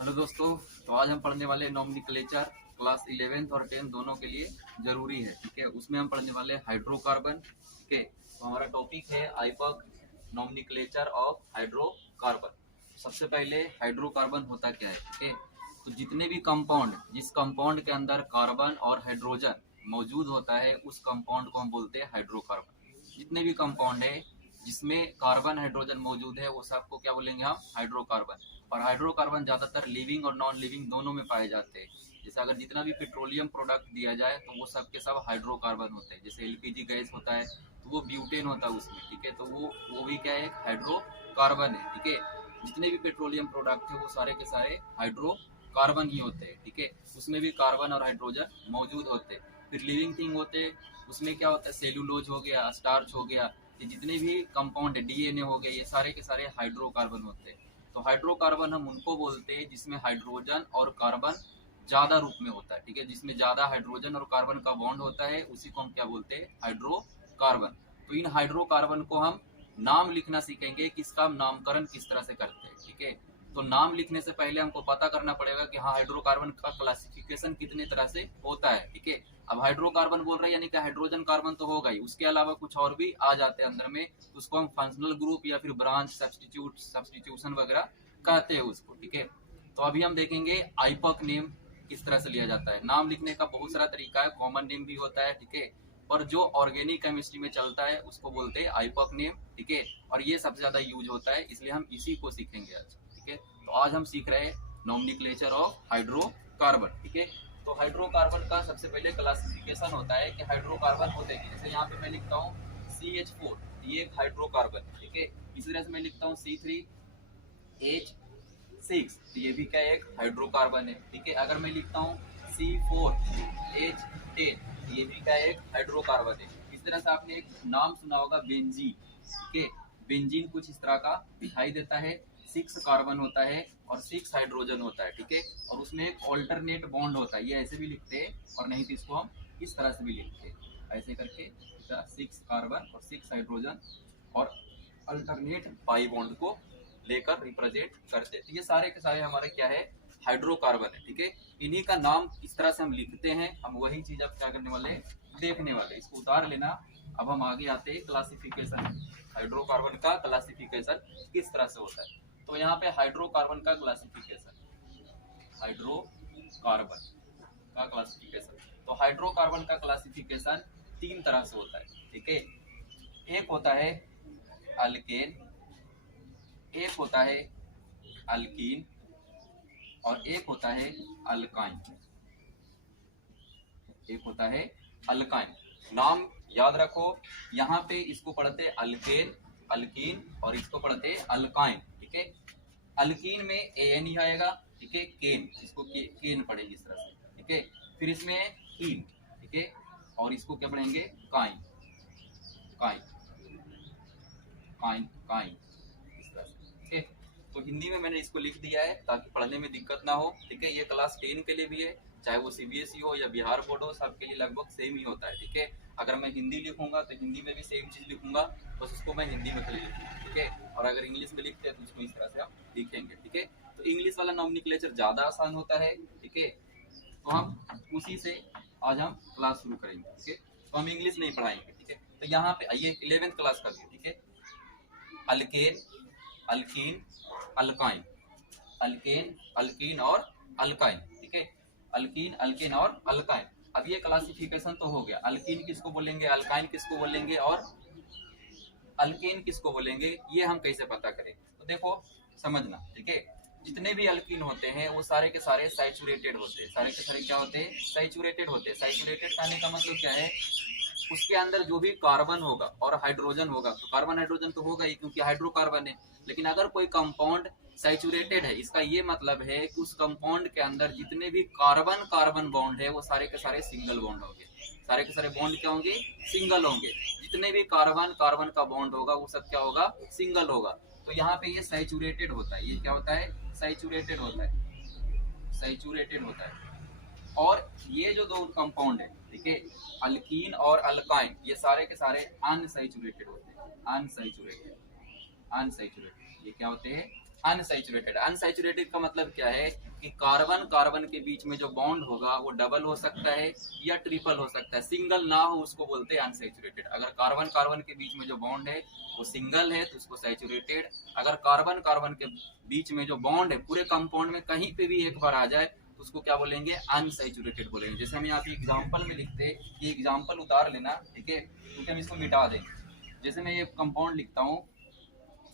Hello दोस्तों। तो आज हम पढ़ने वाले नॉमेनक्लेचर क्लास 11th और 10th दोनों के लिए जरूरी है। ठीक है, उसमें हम पढ़ने वाले हाइड्रोकार्बन। ठीक है, तो हमारा टॉपिक है आइपक नॉमेनक्लेचर ऑफ हाइड्रोकार्बन। सबसे पहले हाइड्रोकार्बन होता क्या है। ठीक है, तो जितने भी कंपाउंड, जिस कंपाउंड के अंदर कार्बन और हाइड्रोजन मौजूद होता है उस कंपाउंड को हम बोलते हैं हाइड्रोकार्बन। जितने भी कंपाउंड है जिसमें कार्बन हाइड्रोजन मौजूद है वो सबको क्या बोलेंगे हम, हाइड्रोकार्बन। और हाइड्रोकार्बन ज्यादातर लिविंग और नॉन लिविंग दोनों में पाए जाते हैं। जैसे अगर जितना भी पेट्रोलियम प्रोडक्ट दिया जाए तो वो सब के सब हाइड्रोकार्बन होते हैं। जैसे एलपीजी गैस होता है तो वो ब्यूटेन होता है उसमें। ठीक है, तो वो भी क्या है, एक हाइड्रोकार्बन है। ठीक है, जितने भी पेट्रोलियम प्रोडक्ट है वो सारे के सारे हाइड्रोकार्बन ही होते हैं। ठीक है, उसमें भी कार्बन और हाइड्रोजन मौजूद होते हैं। फिर लिविंग थिंग होते हैं, उसमें क्या होता है, सेलुलोज हो गया, स्टार्च हो गया, ये जितने भी कंपाउंड है, डीएनए हो गए, ये सारे के सारे हाइड्रोकार्बन होते हैं। तो हाइड्रोकार्बन हम उनको बोलते हैं जिसमें हाइड्रोजन और कार्बन ज्यादा रूप में होता है। ठीक है, जिसमें ज्यादा हाइड्रोजन और कार्बन का बॉन्ड होता है उसी को हम क्या बोलते हैं, हाइड्रोकार्बन। तो इन हाइड्रोकार्बन को हम नाम लिखना सीखेंगे कि इसका नामकरण किस तरह से करते हैं। ठीक है, तो नाम लिखने से पहले हमको पता करना पड़ेगा कि हाँ, हाइड्रोकार्बन का क्लासिफिकेशन कितने तरह से होता है। ठीक है, अब हाइड्रोकार्बन बोल रहे हैं यानी कि हाइड्रोजन कार्बन तो होगा ही, उसके अलावा कुछ और भी आ जाते हैं अंदर में, उसको हम फंक्शनल ग्रुप या फिर ब्रांच सब्स्टिट्यूशन वगैरह कहते हैं उसको। ठीक है, तो अभी हम देखेंगे आइपक नेम किस तरह से लिया जाता है। नाम लिखने का बहुत सारा तरीका है, कॉमन नेम भी होता है। ठीक है, पर जो ऑर्गेनिक केमिस्ट्री में चलता है उसको बोलते हैं आइपक नेम। ठीक है, और ये सबसे ज्यादा यूज होता है, इसलिए हम इसी को सीखेंगे आज। ठीक है, तो आज हम सीख रहे हैं नॉमेनक्लेचर ऑफ हाइड्रोकार्बन। ठीक है, तो हाइड्रोकार्बन का सबसे पहले क्लासिफिकेशन होता है कि हाइड्रोकार्बन होते हैं। जैसे यहाँ पे मैं लिखता हूँ CH4, ये एक हाइड्रोकार्बन है। ठीक है, इसी तरह से मैं लिखता हूँ C3H6, तो ये भी क्या एक हाइड्रोकार्बन है। ठीक है, अगर मैं लिखता हूँ C4H10, तो ये भी क्या एक हाइड्रोकार्बन है। इस तरह से आपने एक नाम सुना होगा बेंजीन। ठीक है, बेंजीन कुछ इस तरह का दिखाई देता है, 6 कार्बन होता है और 6 हाइड्रोजन होता है। ठीक है, और उसमें एक ऑल्टरनेट बॉन्ड होता है, ये ऐसे भी लिखते हैं और नहीं तो इसको हम इस तरह से भी लिखते हैं, ऐसे करके 6 कार्बन और 6 हाइड्रोजन और अल्टरनेट पाई बॉन्ड को लेकर रिप्रेजेंट करते हैं। तो ये सारे के सारे हमारे क्या है, हाइड्रोकार्बन है। ठीक है, इन्हीं का नाम इस तरह से हम लिखते हैं। हम वही चीज अब क्या करने वाले, देखने वाले, इसको उतार लेना। अब हम आगे आते हैं क्लासिफिकेशन, हाइड्रोकार्बन का क्लासिफिकेशन किस तरह से होता है। तो यहाँ पे हाइड्रोकार्बन का क्लासिफिकेशन, हाइड्रोकार्बन का क्लासिफिकेशन, तो हाइड्रोकार्बन का क्लासिफिकेशन 3 तरह से होता है। ठीक है, एक होता है अल्केन, एक होता है अल्कीन और एक होता है अल्काइन। एक होता है अल्काइन, नाम याद रखो। यहाँ पे इसको पढ़ते हैं अल्केन, अल्कीन, और इसको पढ़ते हैं अल्काइन। ठीक है, अल्कीन में एन ही आएगा। ठीक है, केन, इसको केन पढ़ेंगे इस तरह से। ठीक है, फिर इसमें कीन। ठीक है, और इसको क्या पढ़ेंगे, काइन, काइन, काइन, काइन, इस तरह से। ठीक है, तो हिंदी में मैंने इसको लिख दिया है ताकि पढ़ने में दिक्कत ना हो। ठीक है, ये क्लास 10 के लिए भी है, चाहे वो सीबीएसई हो या बिहार बोर्ड हो, सबके लिए लगभग सेम ही होता है। ठीक है, अगर मैं हिंदी लिखूंगा तो हिंदी में भी सेम चीज लिखूंगा, बस उसको मैं हिंदी में खाली लिखूंगा। ठीक है, और अगर इंग्लिश में लिखते हैं तो उसको इस तरह से आप लिखेंगे। ठीक है, तो इंग्लिश वाला नॉमेनक्लेचर ज्यादा आसान होता है। ठीक है, तो हम उसी से आज हम क्लास शुरू करेंगे। ठीक है, तो हम इंग्लिश नहीं पढ़ाएंगे। ठीक है, तो यहाँ पे आइए 11th क्लास का भी। ठीक है, alkane, alkyne, alkyne, alkane, alkyne और अल्काइन। ठीक है, अल्कीन, अल्केन और अल्काइन। अब ये क्लासिफिकेशन तो हो गया, अल्कीन किसको बोलेंगे, अल्काइन किसको बोलेंगे और अल्केन किसको बोलेंगे, ये हम कैसे पता करें। तो देखो समझना। ठीक है, जितने भी अल्कीन होते हैं वो सारे के सारे सैचुरेटेड होते हैं। सारे के सारे क्या होते हैं, सैचुरेटेड होते हैं। सैचुरेटेड कहने का मतलब क्या है, उसके अंदर जो भी कार्बन होगा और हाइड्रोजन होगा, तो कार्बन हाइड्रोजन तो होगा ही क्योंकि हाइड्रोकार्बन है। लेकिन अगर कोई कंपाउंड सैचुरेटेड है, इसका ये मतलब है कि उस कंपाउंड के अंदर जितने भी कार्बन कार्बन बॉन्ड है वो सारे के सारे सिंगल बॉन्ड होंगे। सारे के सारे बॉन्ड क्या होंगे, सिंगल होंगे। जितने भी कार्बन कार्बन का बॉन्ड होगा वो सब क्या होगा, सिंगल होगा। तो यहाँ पे ये सैचुरेटेड होता है, ये क्या होता है, सैचुरेटेड होता है, सैचुरेटेड होता है। और ये जो दो कंपाउंड है, ठीक है, अल्कीन और अल्काइन, ये सारे के सारे अनसैचुरेटेड होते हैं, अनसैचुरेटेड, अनसैचुरेटेड, ये क्या होते हैं, अनसैचुरेटेड। अनसैचुरेटेड का मतलब क्या है कि कार्बन कार्बन के बीच में जो बॉन्ड होगा वो डबल हो सकता है या ट्रिपल हो सकता है, सिंगल ना हो उसको बोलते हैं अनसैचुरेटेड। अगर कार्बन कार्बन के बीच में जो बॉन्ड है वो सिंगल है तो उसको सैचुरेटेड। अगर कार्बन कार्बन के बीच में जो बॉन्ड है पूरे कंपाउंड में कहीं पे भी एक बार आ जाए तो उसको क्या बोलेंगे, अनसैचुरेटेड बोलेंगे। जैसे हम यहाँ पे एग्जाम्पल में लिखते हैं, ये एग्जाम्पल उतार लेना, ठीक है, क्योंकि हम इसको मिटा देंगे। जैसे मैं ये कंपाउंड लिखता हूँ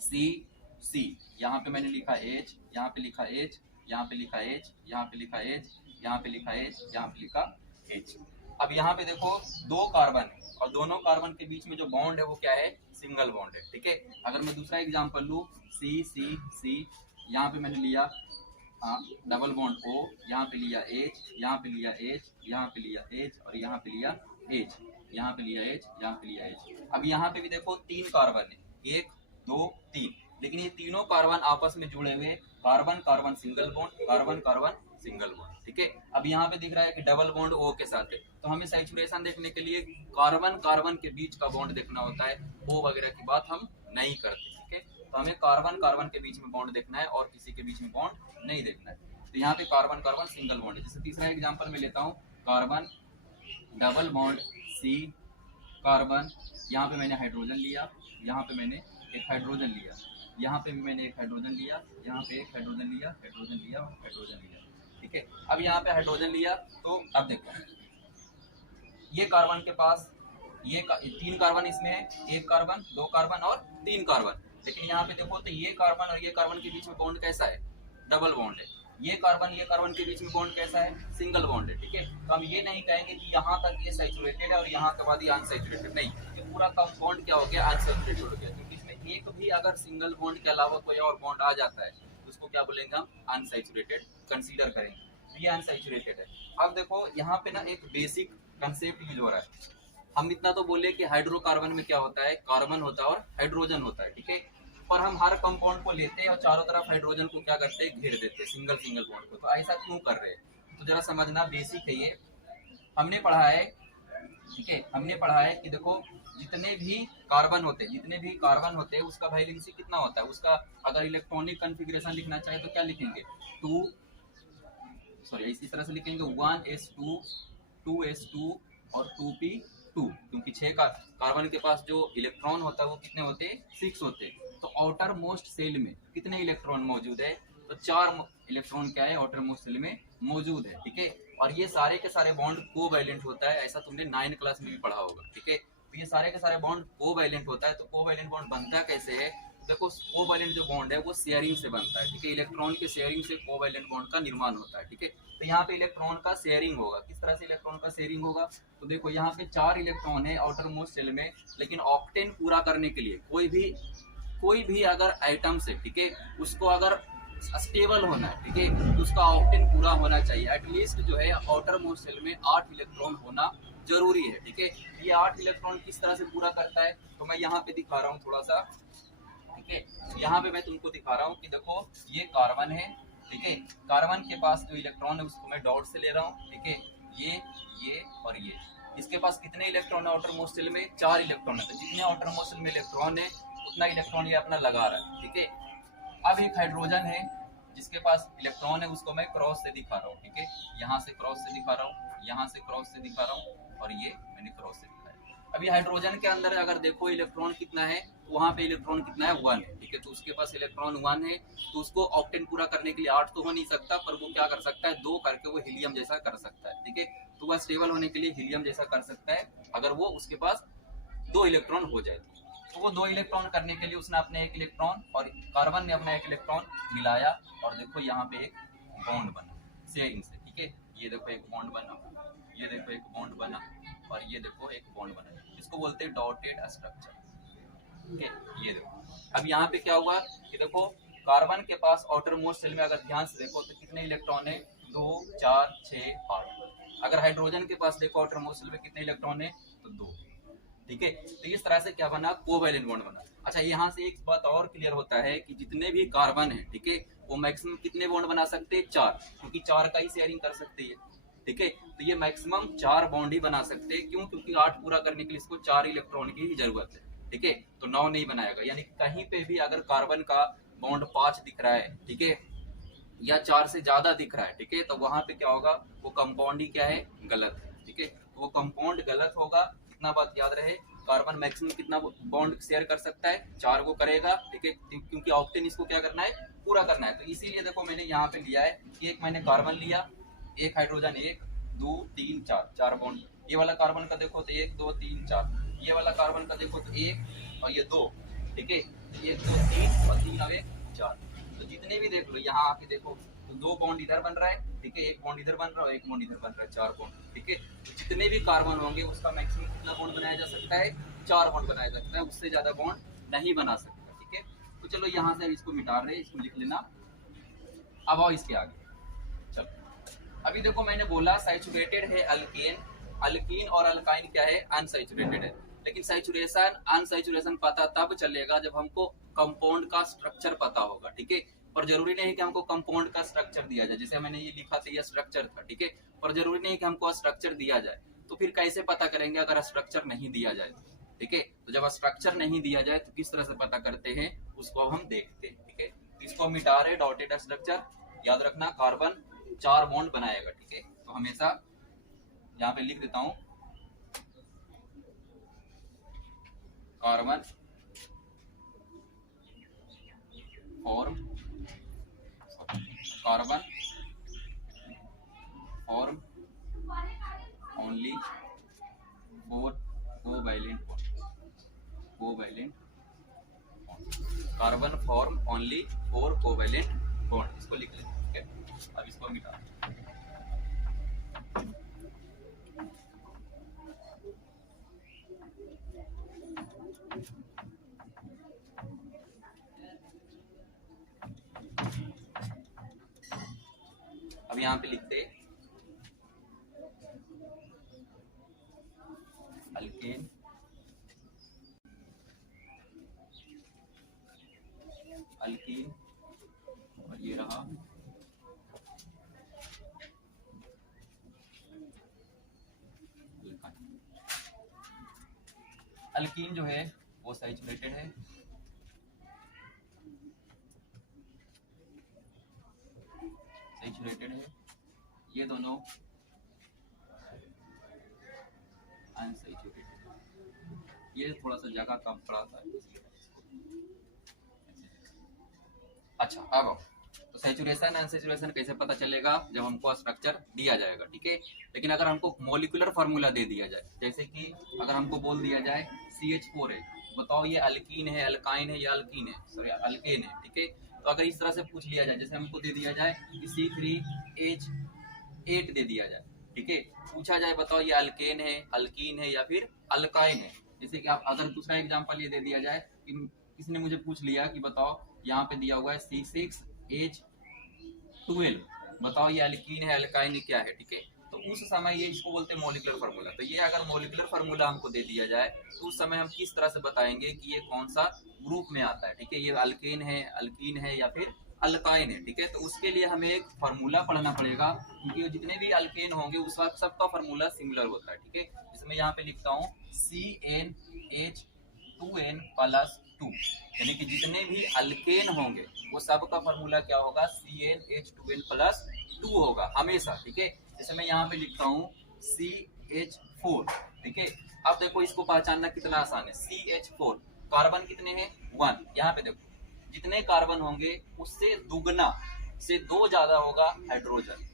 सी, यहाँ पे मैंने लिखा H, यहाँ पे लिखा H, यहाँ पे लिखा H, यहाँ पे लिखा H, यहाँ पे लिखा H, यहाँ पे लिखा H। अब यहाँ पे देखो दो कार्बन है और दोनों कार्बन के बीच में जो बॉन्ड है वो क्या है, सिंगल बॉन्ड है, ठीक है। अगर मैं दूसरा एग्जांपल लूँ C, यहाँ पे मैंने लिया डबल बॉन्ड O, यहाँ पे लिया H, यहाँ पे लिया H, यहाँ पे लिया H और यहाँ पे लिया H, यहाँ पे लिया H, यहाँ पे लिया H। अब यहाँ पे भी देखो तीन कार्बन है, 1 2 3, लेकिन ये तीनों कार्बन आपस में जुड़े हुए, carbon carbon single bond, carbon carbon single bond, ठीक है। अब यहाँ पे दिख रहा है कि डबल बॉन्ड O के साथ है, तो हमें सैचुरेशन देखने के लिए कार्बन कार्बन के बीच का बॉन्ड देखना होता है, O वगैरह की बात हम नहीं करते, ठीक है। तो हमें कार्बन कार्बन के बीच में बॉन्ड देखना है और किसी के बीच में बॉन्ड नहीं देखना है। तो यहाँ पे कार्बन कार्बन सिंगल बॉन्ड है। जैसे तीसरा एग्जाम्पल में लेता हूँ, carbon double bond C carbon, यहाँ पे मैंने हाइड्रोजन लिया, यहाँ पे मैंने एक हाइड्रोजन लिया, यहाँ पे भी मैंने एक हाइड्रोजन लिया, यहाँ पे एक हाइड्रोजन लिया, हाइड्रोजन लिया, हाइड्रोजन लिया, ठीक है। अब यहाँ पे हाइड्रोजन लिया तो अब देखो ये कार्बन के पास ये तीन कार्बन इसमें है, एक कार्बन, दो कार्बन और तीन कार्बन, लेकिन यहाँ पे देखो तो ये कार्बन और ये कार्बन के बीच में बॉन्ड कैसा है, डबल बॉन्ड है। ये कार्बन के बीच में बॉन्ड कैसा है, सिंगल बॉन्ड है, ठीक है। तो हम ये नहीं कहेंगे कि यहाँ तक ये सैचुरेटेड है और यहाँ के बाद ये अनसैचुरेटेड, नहीं, ये पूरा का बॉन्ड क्या हो गया, अनसैचुरेटेड हो गया, क्योंकि इसमें एक भी अगर सिंगल बॉन्ड के अलावा कोई और बॉन्ड आ जाता है तो उसको क्या बोलेंगे, हम अनसैचुरेटेड कंसीडर करेंगे, तो ये अनसैचुरेटेड है। अब देखो यहाँ पे ना एक बेसिक कंसेप्ट यूज हो रहा है। हम इतना तो बोले कि हाइड्रोकार्बन में क्या होता है, कार्बन होता है और हाइड्रोजन होता है, ठीक है। पर हम हर कंपाउंड को लेते हैं और चारों तरफ हाइड्रोजन को क्या करते हैं, घेर देते हैं, सिंगल सिंगल बॉन्ड को। तो ऐसा क्यों कर रहे हैं, तो जरा समझना, बेसिक है ये, हमने पढ़ा है, ठीक है, हमने पढ़ा है कि देखो जितने भी कार्बन होते हैं उसका वैलेंसी कितना होता है, उसका अगर इलेक्ट्रॉनिक कॉन्फ़िगरेशन लिखना चाहे तो क्या लिखेंगे, इसी तरह से लिखेंगे 1s2 2s2 और 2p2, क्योंकि 6 का कार्बन के पास जो इलेक्ट्रॉन होता है वो कितने होते हैं, 6 होते हैं। तो आउटर मोस्ट सेल में कितने इलेक्ट्रॉन मौजूद है, तो 4 इलेक्ट्रॉन क्या है, आउटर मोस्ट सेल में मौजूद है, ठीक है। और ये सारे के सारे बॉन्ड कोवैलेंट होता है, ऐसा तुमने 9 क्लास में भी पढ़ा होगा, ठीक है। तो ये सारे के सारे बॉन्ड कोवैलेंट होता है। तो कोवैलेंट बॉन्ड बनता कैसे है, देखो कोवैलेंट जो बॉन्ड है वो शेयरिंग से बनता है, ठीक है। इलेक्ट्रॉन के शेयरिंग से कोवैलेंट बॉन्ड का निर्माण होता है, ठीक है। तो यहाँ पे इलेक्ट्रॉन का शेयरिंग होगा, किस तरह से इलेक्ट्रॉन का शेयरिंग होगा, तो देखो यहाँ पे 4 इलेक्ट्रॉन है आउटर मोस्ट सेल में, लेकिन ऑक्टेन पूरा करने के लिए कोई भी अगर आइटम से, ठीक है, उसको अगर स्टेबल होना है, ठीक है, तो उसका ऑक्टेन पूरा होना चाहिए। एटलीस्ट जो है आउटर मोस्ट सेल में 8 इलेक्ट्रॉन होना जरूरी है, ठीक है। ये 8 इलेक्ट्रॉन किस तरह से पूरा करता है, तो मैं यहाँ पे दिखा रहा हूँ थोड़ा सा, ठीक है। यहाँ पे मैं तुमको दिखा रहा हूँ कि देखो ये कार्बन है, ठीक है, कार्बन के पास जो इलेक्ट्रॉन है उसको मैं डॉट से ले रहा हूँ, ठीक है, ये और ये, इसके पास कितने इलेक्ट्रॉन है आउटर मोस्ट सेल में, 4 इलेक्ट्रॉन है। तो जितने आउटर मोस्ट सेल में इलेक्ट्रॉन है उतना इलेक्ट्रॉन ये अपना लगा रहा है, ठीक है। अब एक हाइड्रोजन है जिसके पास इलेक्ट्रॉन है, उसको मैं क्रॉस से दिखा रहा हूँ, ठीक है, यहाँ से क्रॉस से दिखा रहा हूँ, यहाँ से क्रॉस से दिखा रहा हूँ और ये मैंने क्रॉस से दिखाया। अभी हाइड्रोजन के अंदर अगर देखो इलेक्ट्रॉन कितना है, वहाँ पे इलेक्ट्रॉन कितना है, 1 है, ठीक है। तो उसके पास इलेक्ट्रॉन 1 है, तो उसको ऑक्टेन पूरा करने के लिए 8 तो हो नहीं सकता, पर वो क्या कर सकता है, 2 करके वो हीलियम जैसा कर सकता है, ठीक है। तो वह स्टेबल होने के लिए हीलियम जैसा कर सकता है अगर वो उसके पास 2 इलेक्ट्रॉन हो जाए। तो वो 2 इलेक्ट्रॉन करने के लिए उसने अपने 1 इलेक्ट्रॉन और कार्बन ने अपना 1 इलेक्ट्रॉन मिलाया और देखो यहाँ पे एक बॉन्ड बना शेयरिंग से, ठीक है। ये देखो एक बॉन्ड बना, ये देखो एक बॉन्ड बना और ये देखो एक बॉन्ड बना, इसको बोलते हैं डॉटेड स्ट्रक्चर, ठीक है। ये देखो अब यहाँ पे क्या हुआ कि देखो कार्बन के पास आउटर मोस्ट सेल में अगर ध्यान से देखो तो कितने इलेक्ट्रॉन है, 2 4 6 8। अगर हाइड्रोजन के पास देखो आउटर मोस्ट सेल में कितने इलेक्ट्रॉन है, तो 2, ठीक है। तो इस तरह से क्या बना, कोवैलेंट बॉन्ड बना। अच्छा यहाँ से एक बात और क्लियर होता है कि जितने भी कार्बन है, ठीक है, वो मैक्सिमम कितने बॉन्ड बना सकते हैं, 4, क्योंकि 4 का ही शेयरिंग कर सकते हैं, ठीक है। तो ये मैक्सिमम 4 बॉन्ड ही बना सकते हैं, क्यों, क्योंकि 8 पूरा करने के लिए इसको 4 इलेक्ट्रॉन की ही जरूरत है, ठीक है। तो 9 नहीं बनाएगा, यानी कहीं पे भी अगर कार्बन का बॉन्ड 5 दिख रहा है, ठीक है, या 4 से ज्यादा दिख रहा है, ठीक है, तो वहां पे क्या होगा, वो कंपाउंड ही क्या है, गलत है, ठीक है। तो वो कंपाउंड गलत होगा, इतना बात याद रहे। कार्बन मैक्सिमम कितना बॉन्ड शेयर कर सकता है, 4 को करेगा, ठीक है, क्योंकि ऑक्टेन इसको क्या करना है, पूरा करना है। तो इसीलिए देखो मैंने यहाँ पे लिया है, एक मैंने कार्बन लिया, एक हाइड्रोजन, 1 2 3 4, 4 बॉन्ड। ये वाला कार्बन का देखो तो 1 2 3 4, ये वाला कार्बन का देखो तो 1 और ये 2, ठीक है, 1 2 3 और 3 और 1 4। तो जितने भी देख लो, यहाँ आके देखो तो 2 बॉन्ड इधर बन रहा है, ठीक है, 1 बॉन्ड इधर बन रहा है और 1 बॉन्ड इधर बन रहा है, 4 बॉन्ड, ठीक है। तो जितने भी कार्बन होंगे उसका मैक्सिमम कितना बॉन्ड बनाया जा सकता है, 4 बॉन्ड बनाया जा सकता है, उससे ज्यादा बॉन्ड नहीं बना सकता, ठीक है। तो चलो यहाँ से इसको मिटा रहे, इसको लिख लेना। अब आओ इसके आगे, चलो अभी देखो मैंने बोला सैचुरेटेड है अल्केन, अल्कीन और अल्काइन क्या है, अनसैचुरेटेड है। लेकिन सैचुरेशन अनसैचुरेशन पता तब चलेगा जब हमको कंपाउंड का स्ट्रक्चर पता होगा, ठीक है। पर जरूरी नहीं कि हमको कंपाउंड का स्ट्रक्चर दिया जाए, जैसे मैंने ये लिखा था, ये स्ट्रक्चर था, ठीक है, पर जरूरी नहीं कि हमको स्ट्रक्चर दिया जाए। तो फिर कैसे पता करेंगे अगर स्ट्रक्चर नहीं दिया जाए, ठीक है। तो जब स्ट्रक्चर नहीं दिया जाए तो किस तरह से पता करते हैं, उसको हम देखते हैं, ठीक है। इसको मिटा रहे, डॉटेड स्ट्रक्चर याद रखना, कार्बन 4 बॉन्ड बनाएगा, ठीक है। तो हमेशा यहाँ पे लिख देता हूं, carbon form, carbon form only 4 covalent bond, covalent carbon form only 4 covalent bond, इसको लिख लेते हैं, ठीक है। अब इसको मिटा, अब यहाँ पे लिखते अल्केन, अल्कीन और ये रहा अल्कीन जो है वो सैचुरेटेड है, सैचुरेटेड है, ये दोनों अनसैचुरेटेड, ये थोड़ा सा जगह कम पड़ा था। अच्छा अब तो सैचुरेशन अनसैचुरेशन कैसे पता चलेगा, जब हमको स्ट्रक्चर दिया जाएगा, ठीक है। लेकिन अगर हमको मॉलिक्यूलर फार्मूला दे दिया जाए, जैसे कि अगर हमको बोल दिया जाए CH4 है, बताओ ये अल्कीन है, अल्काइन है या अल्कीन है, सॉरी अल्केन है, ठीक है। तो अगर इस तरह से पूछ लिया जाए, जैसे हमको दे दिया जाए कि C3H8 दे दिया जाए, ठीक है, पूछा जाए बताओ ये अल्केन है, अल्कीन है या फिर अल्काइन है। जैसे कि आप अगर दूसरा एग्जांपल ये दे दिया जाए कि किसी ने मुझे पूछ लिया कि बताओ यहाँ पे दिया हुआ है C6H12, बताओ ये अल्कीन है, अल्काइन क्या है, ठीक है। तो उस समय ये इसको बोलते हैं मॉलिक्यूलर फार्मूला। तो ये अगर मॉलिक्यूलर फार्मूला हमको दे दिया जाए तो उस समय हम किस तरह से बताएंगे कि ये कौन सा ग्रुप में आता है, ठीक है, ये अल्केन है, अल्कीन है या फिर अल्काइन है, ठीक है। तो उसके लिए हमें एक फार्मूला पढ़ना पड़ेगा, क्योंकि जितने भी अल्केन होंगे उस वक्त सबका फार्मूला सिमिलर होता है, ठीक है। इसमें यहाँ पे लिखता हूँ CnH2n+2, यानी कि जितने भी अल्केन होंगे वो सबका फार्मूला क्या होगा, CnH2n+2 होगा हमेशा, ठीक है। जैसे मैं यहाँ पे लिखता हूँ CH4, ठीक है। अब देखो इसको पहचानना कितना आसान है, CH4 कार्बन कितने हैं, 1, यहाँ पे देखो जितने कार्बन होंगे उससे दुगना से 2 ज्यादा होगा हाइड्रोजन,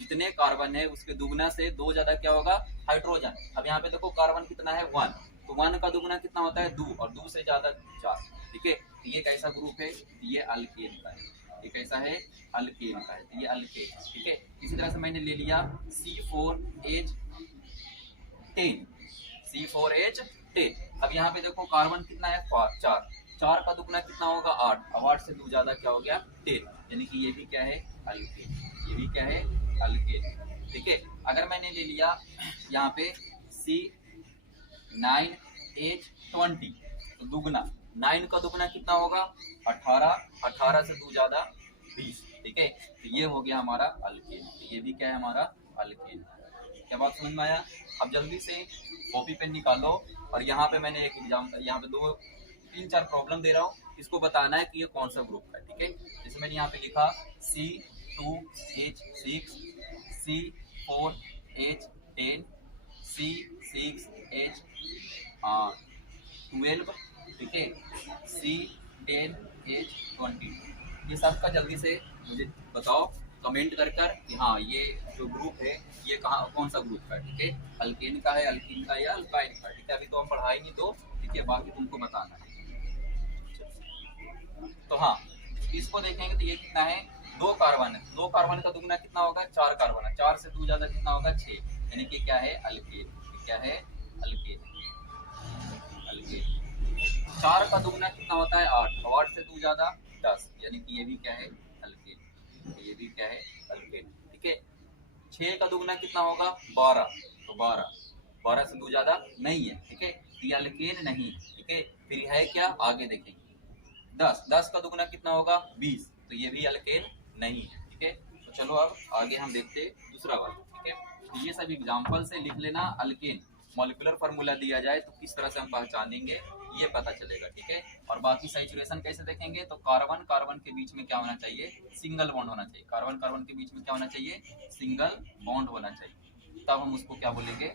जितने कार्बन है उसके दुगना से 2 ज्यादा क्या होगा, हाइड्रोजन। अब यहाँ पे देखो कार्बन कितना है, 1, तो 1 का दुगना कितना होता है, 2, और 2 से ज्यादा 4, ठीक है। तो ये कैसा ग्रुप है, ये अल्केन का है, ये कैसा है, अल्केन का है, तो ये अल्केन, ठीक है। इसी तरह से मैंने ले लिया C4H10, C4H10। अब यहाँ पे देखो कार्बन कितना है, 4, 4 का दुगना कितना होगा, 8, अब 8 से 2 ज्यादा क्या हो गया, 10, यानी कि ये भी क्या है, अल्केन, ये भी क्या है, अल्केन, ठीक है। अगर मैंने ले लिया यहाँ पे C9H20, तो दुगना, 9 का दुगना कितना होगा, 18, 18 से 2 ज्यादा 20, ठीक है। तो ये हो गया हमारा अल्केन, ये भी क्या है हमारा अल्केन। क्या बात समझ में आया। अब जल्दी से कॉपी पेन निकालो, और यहाँ पे मैंने एक एग्जाम्पल, यहाँ पे 2 3-4 प्रॉब्लम दे रहा हूँ, इसको बताना है कि ये कौन सा ग्रुप है। ठीक है, जैसे मैंने यहाँ पे लिखा C2H6, C4H10, C6H12, ठीक है, C10H22। ये सब का जल्दी से मुझे बताओ कमेंट कर कर कि हाँ ये जो ग्रुप है ये कहाँ कौन सा ग्रुप है। ठीक है, अल्केन का है, अल्कीन का या अल्काइन का। ठीक है, अभी तो हम पढ़ाएंगे तो ठीक है, बाकी तुमको बताना है। तो हाँ, इसको देखेंगे तो ये कितना है, 2 कार्बन है। 2 कार्बन का दुगना कितना होगा, 4 कार्बन है। 4 से 2 ज्यादा कितना होगा, 6, यानी कि क्या है, अल्केन। क्या है, अल्केन। अल्केन 4 का दुगना कितना होता है, 8। 8 से 2 ज्यादा 10, यानी कि ये भी क्या है, अल्केन। ये भी क्या है, अल्केन। ठीक है, 6 का दुगना कितना होगा, 12। तो 12 से 2 ज्यादा नहीं है। ठीक है, तो ये अल्केन नहीं। ठीक है, फिर है क्या, आगे देखेंगे। 10 का दुगना कितना होगा, 20। तो ये भी अल्केन नहीं है। ठीक है, तो चलो अब आगे हम देखते हैं दूसरा वाला। ठीक है, तो ये सब एग्जांपल से लिख लेना। अल्केन मॉलिक्यूलर फार्मूला दिया जाए तो किस तरह से हम पहचानेंगे ये पता चलेगा। ठीक है, और बाकी सैचुरेशन कैसे देखेंगे, तो कार्बन कार्बन के बीच में क्या होना चाहिए, सिंगल बॉन्ड होना चाहिए। कार्बन कार्बन के बीच में क्या होना चाहिए, सिंगल बॉन्ड होना चाहिए। तब हम उसको क्या बोलेंगे,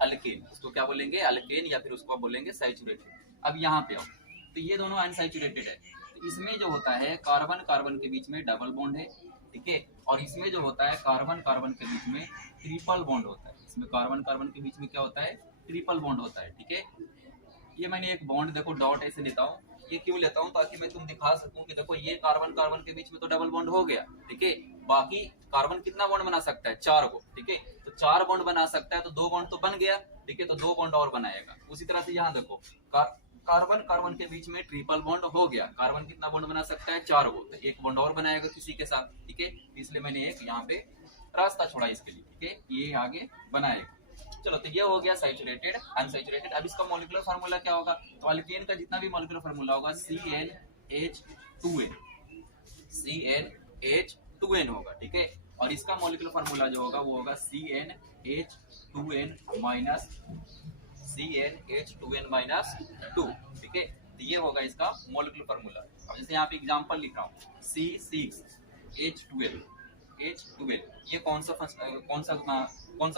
अल्केन। उसको क्या बोलेंगे, अल्केन, या फिर उसको बोलेंगे सैचुरेटेड। अब यहाँ पे आओ, तो ये दोनों अनसैचुरेटेड है। तो इसमें जो होता है कार्बन कार्बन के बीच में डबल बॉन्ड है। ठीक है, और इसमें जो होता है कार्बन कार्बन के बीच में ट्रिपल बॉन्ड होता है। इसमें कार्बन कार्बन के बीच में क्या होता है, ट्रिपल बॉन्ड होता है। ठीक है, ये मैंने एक बॉन्ड देखो डॉट ऐसे लेता हूँ। ये क्यों लेता हूँ, ताकि मैं तुम दिखा सकूं कि देखो ये कार्बन कार्बन के बीच में तो डबल बॉन्ड हो गया। ठीक है, बाकी कार्बन कितना बॉन्ड बना सकता है, 4 को। ठीक है, तो 4 बॉन्ड बना सकता है, तो 2 बॉन्ड तो बन गया। ठीक है, तो 2 बॉन्ड और बनाएगा। उसी तरह से यहाँ देखो कार्बन कार्बन के बीच में ट्रिपल बॉन्ड हो गया। कार्बन कितना बॉन्ड बना सकता है, 4 को, तो 1 बॉन्ड और बनाएगा किसी के साथ। ठीक है, इसलिए मैंने एक यहाँ पे रास्ता छोड़ा इसके लिए। ठीक है, ये आगे बनाएगा। चलो, तो ये हो गया सैचुरेटेड, अनसैचुरेटेड। अब इसका मॉलिक्यूलर फार्मूला क्या होगा, तो अल्केन का जितना भी मॉलिक्यूलर फार्मूला होगा CnH2n, CnH2n होगा। ठीक है, और इसका मॉलिक्यूलर फार्मूला जो होगा वो होगा CnH2n माइनस CnH2n-2। ठीक है, तो ये होगा इसका मॉलिक्यूलर फार्मूला। अब जैसे यहाँ पे एग्जांपल लिख रहा हूँ, C6H12, ये कौन सा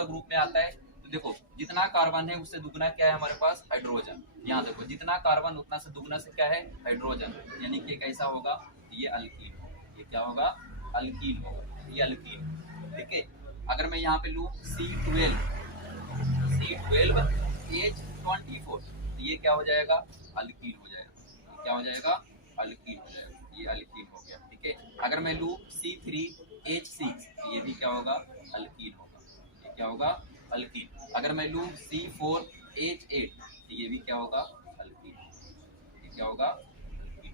ग्रुप में आता है, तो देखो जितना कार्बन है उससे दुगना क्या है हमारे पास, हाइड्रोजन। यहाँ देखो जितना कार्बन उतना से दुगना से क्या है, हाइड्रोजन, यानी कि कैसा होगा, ये अल्कीन होगा। ये क्या होगा, अल्कीन होगा, ये अल्कीन। ठीक है, अगर मैं यहाँ पे लूँ C12H24, तो ये क्या हो जाएगा, अल्कीन हो जाएगा। ये क्या हो जाएगा, अल्कीन हो जाएगा। ये अल्कीन हो गया। ठीक है, अगर मैं लूँ C3H6, तो ये भी क्या होगा, अल्कीन होगा। ये क्या होगा, अल्कीन। अगर मैं लूँ C4H8, तो ये भी क्या होगा, अल्कीन। ये क्या होगा, अल्कीन।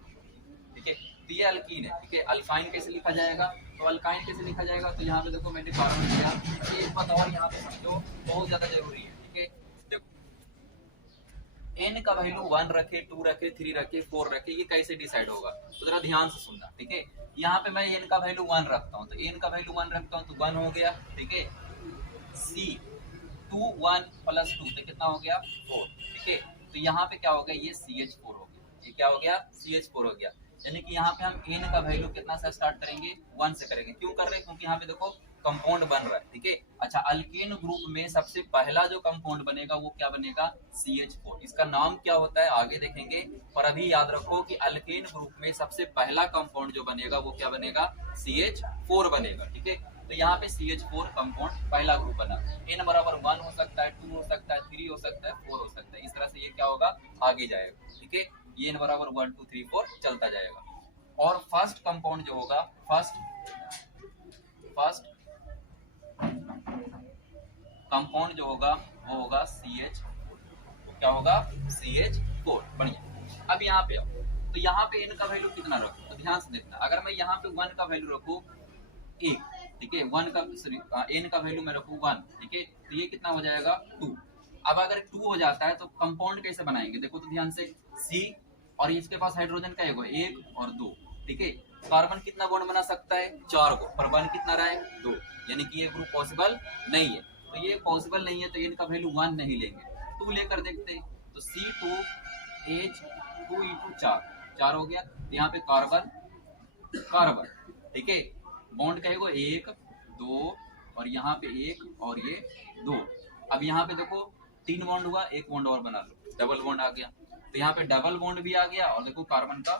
ठीक है, तो ये अल्कीन है। ठीक है, अल्काइन कैसे लिखा जाएगा, तो अल्काइन कैसे लिखा जाएगा, तो यहाँ पे देखो मैंने कार्बन लिया। एक बात और यहाँ पे समझो, बहुत ज्यादा जरूरी है। ठीक है, देखो n का वैल्यू 1 रखे, 2 रखे, 3 रखे, 4 रखे, ये कैसे डिसाइड होगा, तो जरा ध्यान से सुनना। ठीक है, यहाँ पे मैं n का वैल्यू 1 रखता हूँ, तो n का वैल्यू 1 रखता हूँ तो 1 हो गया। ठीक है, C2 1 + 2 तो कितना हो गया, 4। ठीक है, तो यहाँ पे क्या हो गया, ये CH4 हो गया। ये क्या हो गया, CH4 हो गया। यानी कि यहाँ पे हम n का वैल्यू कितना से स्टार्ट करेंगे, 1 से करेंगे। क्यों कर रहे हैं, क्योंकि यहाँ पे देखो कंपाउंड बन रहा है। ठीक है, अच्छा, अल्केन ग्रुप में सबसे पहला जो कंपाउंड बनेगा वो क्या बनेगा, CH4। इसका नाम क्या होता है आगे देखेंगे, पर अभी याद रखो कि अल्केन ग्रुप में सबसे पहला कंपाउंड जो बनेगा वो क्या बनेगा, CH4 बनेगा। ठीक है, तो यहाँ पे CH4 कंपाउंड पहला ग्रुप बना। n बराबर 1 हो सकता है, 2 हो सकता है, 3 हो सकता है, 4 हो सकता है। इस तरह से ये क्या होगा, आगे जाएगा। ठीक है, ये n बराबर 1 2 3 4 चलता जाएगा। और फर्स्ट कंपाउंड जो होगा, फर्स्ट कंपाउंड जो होगा वो होगा CH4। तो क्या होगा, CH4। बढ़िया। अब यहाँ पे आओ, तो यहाँ पे n का वैल्यू कितना रखो, तो ध्यान से देखना। अगर मैं यहाँ पे 1 का वैल्यू रखूँ 1, ठीक है, n का वैल्यू मैं रखूँ 1, ठीक है, तो ये कितना हो जाएगा, 2। अब अगर 2 हो जाता है तो कंपाउंड कैसे बनाएंगे, देखो तो ध्यान से, C और इसके पास हाइड्रोजन का 1 और 2। ठीक है, कार्बन कितना बॉन्ड बना सकता है, 4 को, पर 1 कितना रहा है, 2, यानी कि ये ग्रुप पॉसिबल नहीं है। तो ये पॉसिबल नहीं है, तो n का वैल्यू 1 नहीं लेंगे, 2 लेकर देखते हैं। तो C2 CH2 4 हो गया। तो यहाँ पे कार्बन कार्बन, ठीक है। बॉन्ड कहेगा 1 2 और यहाँ पे 1 और ये 2। अब यहाँ पे देखो 3 बॉन्ड हुआ, एक बॉन्ड और बना लो, डबल बॉन्ड आ गया। तो यहाँ पे डबल बॉन्ड भी आ गया और देखो कार्बन का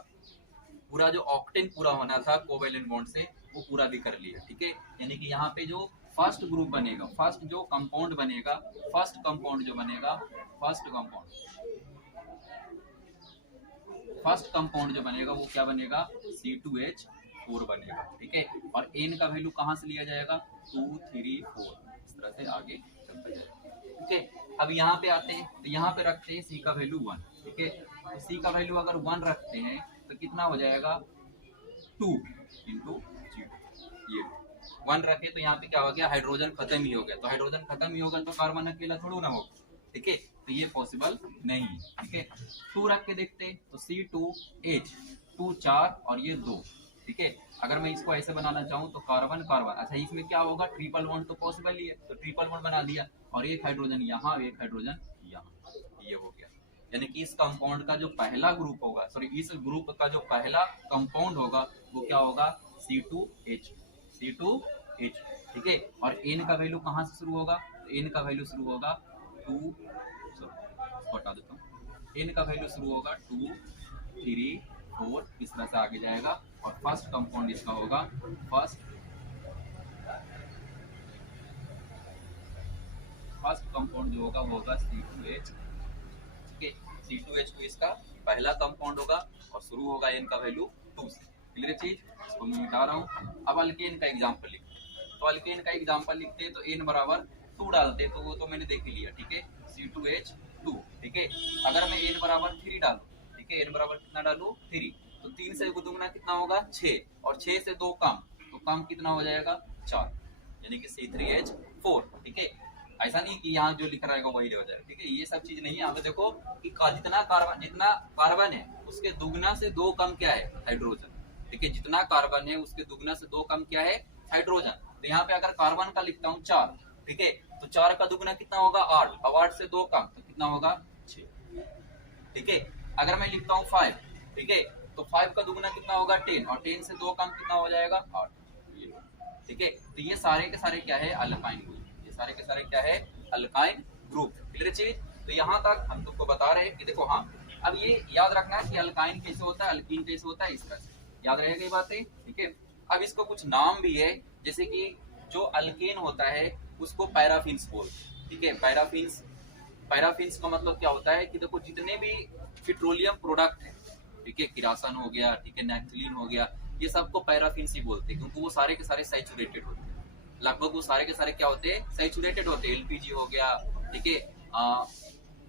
पूरा जो ऑक्टेन पूरा होना था कोवेलेंट बॉन्ड से वो पूरा भी कर लिया, ठीक है। यानी कि यहाँ पे जो फर्स्ट ग्रुप बनेगा, फर्स्ट जो कंपाउंड बनेगा, फर्स्ट कंपाउंड जो बनेगा, फर्स्ट कंपाउंड जो बनेगा वो क्या बनेगा, C2H4 बनेगा, ठीक है। और N का वैल्यू कहाँ से लिया जाएगा, 2 3 4, इस तरह से आगे चलता जाएगा, ठीक है। अब यहाँ पे आते हैं, तो यहाँ पे रखते हैं C का वैल्यू 1, ठीक है। तो C का वैल्यू अगर 1 रखते हैं तो कितना हो जाएगा, 2 इंटू ये 1 रखे तो यहाँ पे क्या हो गया, हाइड्रोजन खत्म ही हो गया। तो हाइड्रोजन खत्म ही होगा तो कार्बन अकेला थोड़ा ना होगा, ठीक है। तो ये पॉसिबल नहीं, ठीक है। 2 रख के देखते हैं तो C2H 2 4 और ये 2, ठीक है। अगर मैं इसको ऐसे बनाना चाहूँ तो कार्बन कार्बन, अच्छा इसमें क्या होगा, ट्रिपल बॉन्ड तो पॉसिबल ही है, तो ट्रिपल बॉन्ड बना दिया और एक हाइड्रोजन यहाँ और एक हाइड्रोजन यहाँ, ये हो गया। यानी कि इस कंपाउंड का जो पहला ग्रुप होगा, सॉरी इस ग्रुप का जो पहला कंपाउंड होगा वो क्या होगा, C2H, ठीक है। और N का वैल्यू कहाँ से शुरू होगा, तो N का वैल्यू शुरू होगा 2, हटा देता हूँ, N का वैल्यू शुरू होगा 2 3 4, इस तरह से आगे जाएगा। और फर्स्ट कंपाउंड इसका होगा फर्स्ट कंपाउंड जो होगा वो होगा C2H, ठीक है। C2H2 इसका पहला कंपाउंड होगा और शुरू होगा N का वैल्यू 2 से, क्लियर चीज। इसको मैं मिटा रहा हूँ। अब अल्केन का एग्जांपल लिखते हैं, तो अल्केन का एग्जांपल लिखते हैं तो N बराबर 2 डालते हैं, तो वो तो मैंने देख लिया, ठीक है, C2H2, ठीक है। अगर मैं N बराबर 3 डालूं, ठीक है, N बराबर कितना डालूं, 3, तो 3 से दुगना कितना होगा, 6, और 6 से 2 कम, तो कम कितना हो जाएगा, 4, यानी कि C3H4, ठीक है। ऐसा नहीं कि यहाँ जो लिख रहेगा वही हो जाएगा, ठीक है। ये सब चीज नहीं है। यहाँ पे देखो कि जितना कार्बन है उसके दुगना से 2 कम क्या है, हाइड्रोजन, ठीक है। जितना कार्बन है उसके दुगना से 2 कम क्या है, हाइड्रोजन। तो यहाँ पे अगर कार्बन का लिखता हूँ 4, ठीक है, तो 4 का दुगना कितना होगा, 8, अब 8 से 2 कम तो कितना होगा, 6, ठीक है। अगर मैं लिखता हूँ 5, ठीक है, तो 5 का दुगना कितना होगा, 10, और 10 से 2 कम कितना हो जाएगा, 8, ठीक है। तो ये सारे के सारे क्या है, अल्काइन ग्रुप, ये सारे के सारे क्या है, अल्काइन ग्रुप, क्लियर चीज। तो यहाँ तक हम तुमको बता रहे हैं कि देखो, हाँ अब ये याद रखना कि अल्काइन कैसे होता है, अल्कीन कैसे होता है, इस तरह से याद रहेगा ये बातें, ठीक है। अब इसको कुछ नाम भी है, जैसे कि जो अल्केन होता है उसको पैराफिन्स बोलते, ठीक है। पैराफिन्स का मतलब क्या होता है कि देखो जितने भी पेट्रोलियम प्रोडक्ट है, ठीक है, किरासन हो गया, ठीक है, नेफ्थलीन हो गया, ये सबको पैराफिन्स ही बोलते हैं, क्योंकि वो सारे के सारे सैचुरेटेड होते हैं, लगभग वो सारे के सारे क्या होते हैं, सैचुरेटेड होते हैं। एलपीजी हो गया, ठीक है,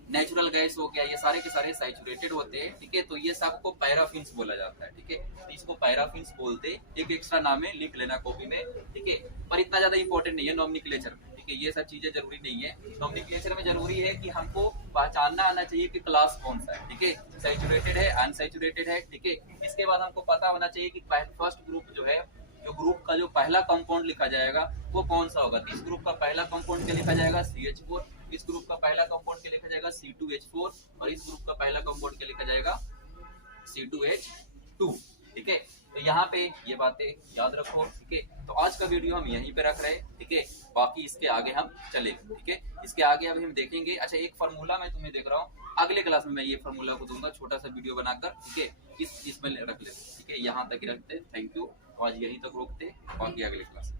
नेचुरल गैस हो गया, ये सारे के सारे सैचुरेटेड होते हैं, ठीक है। तो ये सबको पैराफिन्स बोला जाता है, ठीक है। तो इसको पैराफिन्स बोलते, एक एक्स्ट्रा नाम है, लिख लेना कॉपी में, ठीक है। पर इतना ज्यादा इंपॉर्टेंट नहीं है नॉमेनक्लेचर में, ठीक है। ये सब चीजें जरूरी नहीं है। नॉमेनक्लेचर में जरूरी है कि हमको पहचानना आना चाहिए कि क्लास कौन सा है, ठीक है, सैचुरेटेड है, अनसैचुरेटेड है, ठीक है। इसके बाद हमको पता होना चाहिए कि फर्स्ट ग्रुप जो है, जो ग्रुप का जो पहला कंपाउंड लिखा जाएगा वो कौन सा होगा। इस ग्रुप का पहला कंपाउंड क्या लिखा जाएगा, CH4, इस ग्रुप का पहला कंपाउंड क्या लिखा जाएगा, C2H4, और इस ग्रुप का पहला कंपाउंड क्या लिखा जाएगा, C2H2, ठीक है। तो यहाँ पे ये बातें याद रखो, ठीक है। तो आज का वीडियो हम यहीं पे रख रहे हैं, ठीक है। बाकी इसके आगे हम चलेंगे, ठीक है। इसके आगे अभी हम देखेंगे, अच्छा एक फार्मूला मैं तुम्हें देख रहा हूँ, अगले क्लास में मैं ये फार्मूला को दूंगा, छोटा सा वीडियो बनाकर, ठीक है। इसमें रख लेते, ठीक है, यहाँ तक ही रखते। थैंक यू, आज यहीं तक रोकते, बाकी अगले क्लास में।